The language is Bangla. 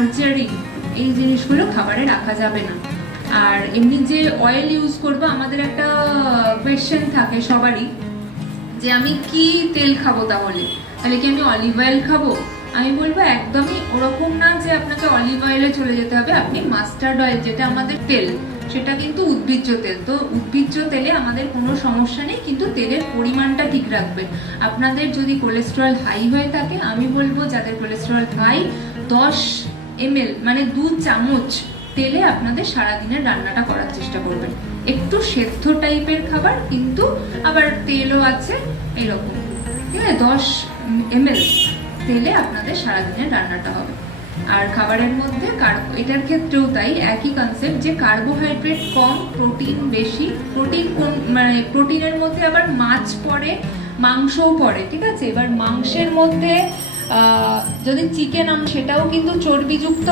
মার্জারিন এই জিনিসগুলো খাবারে রাখা যাবে না। আর এমনি যে অয়েল ইউজ করবো, আমাদের একটা কোয়েশ্চেন থাকে সবারই যে আমি কি তেল খাবো, তাহলে কি আমি অলিভ অয়েল খাবো? আমি বলবো একদমই ওরকম না যে আপনাকে অলিভ অয়েলে চলে যেতে হবে। আপনি মাস্টার্ড অয়েল, যেটা আমাদের তেল, সেটা কিন্তু উদ্ভিজ্জ তেল। তো উদ্ভিজ্জ তেলে আমাদের কোনো সমস্যা নেই, কিন্তু তেলের পরিমাণটা ঠিক রাখবেন। আপনাদের যদি কোলেস্টেরল হাই হয়ে থাকে, আমি বলবো যাদের কোলেস্টেরল হাই, 10 ml মানে 2 চামচ তেলে আপনাদের সারাদিনের রান্নাটা করার চেষ্টা করবেন। একটু সেদ্ধ টাইপের খাবার, কিন্তু আবার তেলও আছে এরকম, ঠিক আছে? 10 ml তেলে আপনাদের সারাদিনের রান্নাটা হবে। আর খাবারের মধ্যে এটার ক্ষেত্রেও তাই, একই কনসেপ্ট, যে কার্বোহাইড্রেট কম, প্রোটিন বেশি। প্রোটিন মানে প্রোটিনের মধ্যে আবার মাছ পড়ে, মাংসও পড়ে, ঠিক আছে? এবার মাংসের মধ্যে যদি চিকেন, সেটাও কিন্তু চর্বিযুক্ত।